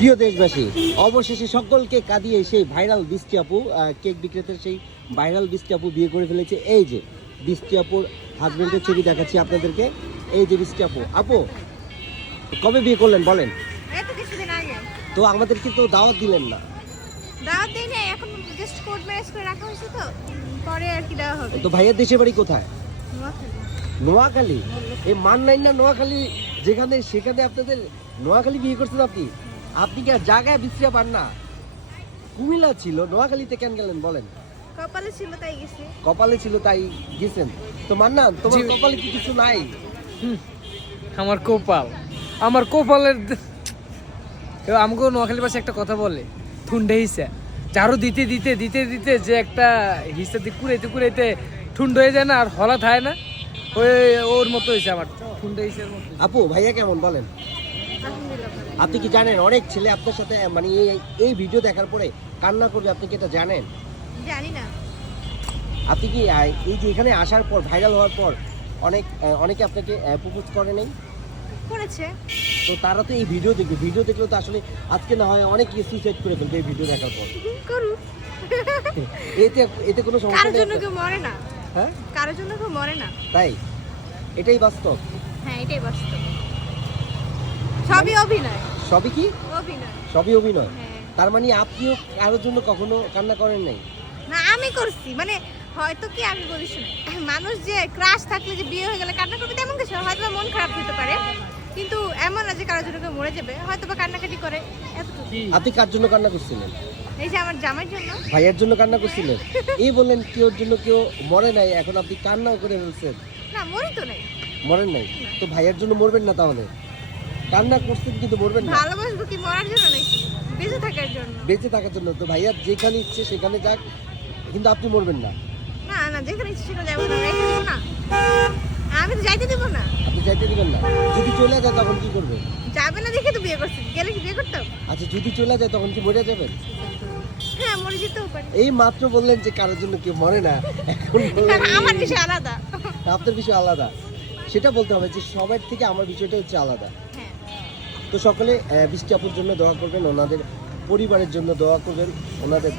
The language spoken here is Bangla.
প্রিয় দেশবাসী, অবশেষে সকলকে কাঁদিয়ে সেই ভাইরাল বৃষ্টি আপু, কেক বিক্রেতার সেই ভাইরাল বৃষ্টি আপু বিয়ে করে ফেলেছে। এই যে বৃষ্টি আপুর হাজবেন্ডের ছবি দেখাচ্ছি আপনাদেরকে। এই যে বৃষ্টি আপু, আপু কবে বিয়ে করলেন বলেন? এই তো কিছুদিন আগে। তো আমাদেরকে তো দাওয়াত দিলেন না। দাওয়াত দেই নাই, এখন জাস্ট কোর্ট ম্যারেজ করে রাখা হয়েছে, তো পরে আর কি দেওয়া হবে। তো ভাইয়ের দেশের বাড়ি কোথায়? নোয়াখালী। নোয়াখালী? এই মান নাই না নোয়াখালী, যেখানে সেখানে আপনাদের নোয়াখালী বিয়ে করছেন আপনি? আপনি কি আর জায়গায় বিশ্রিয়া পান না? কুমিল্লা ছিল, নোয়াখালীতে কেন গেলেন বলেন? কপালে ছিল তাই গেছি। কপালে ছিল তাই গেছেন। তো মান্নান, তোমার কপালে কি কিছু নাই? আমার কপালের আমাকে নোয়াখালীর পাশে একটা কথা বলে, ঠুন্ডে হিসা ঝাড়ু দিতে দিতে দিতে দিতে যে একটা হিসা দিয়ে কুড়াইতে কুড়াইতে ঠুন্ড হয়ে যায় না, আর হলা থাকে না, ওই ওর মতো হয়েছে আমার ঠুন্ডে হিসের মতো। আপু ভাইয়া কেমন বলেন? আলহামদুলিল্লাহ ভালো। আপনি কি জানেন অনেক ছেলে আপনার সাথে মানে এই ভিডিও দেখার পরে কান্না করবে? আপনি কি এটা জানেন? জানি না। আপনি কি এই যে এখানে আসার পর, ভাইরাল হওয়ার পর অনেকে আপনাকে প্রপোজ করে নাই? করেছে। তো তারা তো এই ভিডিও দেখবে, ভিডিও দেখলে তো আসলে আজকে না হয় অনেকে সুইসাইড করে ফেলবে এই ভিডিও দেখার পর। করুক। এতে এতে কোনো সমস্যা কারোর নেই জন্য আপনার? কেউ মরে না। হ্যাঁ, কারোর জন্য কেউ মরে না। তাই এটাই বাস্তব। হ্যাঁ, এটাই বাস্তব। সবই অভিনয়। সবই কি? অভিনয়। সবই অভিনয়? হ্যাঁ। তার মানে আপনিও কারোর জন্য কখনো কান্না করেন নাই? না, আমি করছি, মানে হয়তো কি আমি বলিস না, মানুষ যে ক্রাশ থাকলে যে বিয়ে হয়ে গেলে কান্না করবে তেমন কিছু না। হয়তো বা মন খারাপ হতে পারে, কিন্তু এমন না যে কারোর জন্য কেউ মরে যাবে, হয়তো বা কান্নাকাটি করে, এতটুকু। আপনি কার জন্য কান্না করছিলেন? এই যে আমার জামাইয়ের জন্য। ভাইয়ের জন্য কান্না করছিলেন? এই বললেন কেউর জন্য কেউ মরে নাই, এখন আপনি কান্নাও করে ফেলছেন। না, মরি তো নাই। মরেন নাই তো ভাইয়ের জন্য মরবেন না? তাহলে কান্না করছেন কিন্তু মরবেন না। ভালোবাসবো কি মরার জন্য নাকি বেঁচে থাকার জন্য? বেঁচে থাকার জন্য। তো ভাইয়ার যেখানে ইচ্ছে সেখানে যাক, কিন্তু আপনি মরবেন না। না না, যেখানে ইচ্ছে সেখানে যাবো না, রেখে দেবো না। আমি তো যাইতে দেবো না। আপনি যাইতে দিবেন না? যদি চলে যায় তখন কি করবেন? যাবে না দেখে তো বিয়ে করছি, গেলে কি বিয়ে করতাম? আচ্ছা, যদি চলে যায় তখন কি মরে যাবেন? হ্যাঁ, মরে যেতেও পারি। এই মাত্র বললেন যে কারোর জন্য কেউ মরে না, এখন বললেন আমার বিষয় আলাদা। আপনার বিষয় আলাদা। সেটা বলতে হবে যে সবার থেকে আমার বিষয়টা হচ্ছে আলাদা। হ্যাঁ। তো সকলে বৃষ্টি আপুর জন্য দোয়া করবেন, ওনাদের পরিবারের জন্য দোয়া করবেন, ওনাদের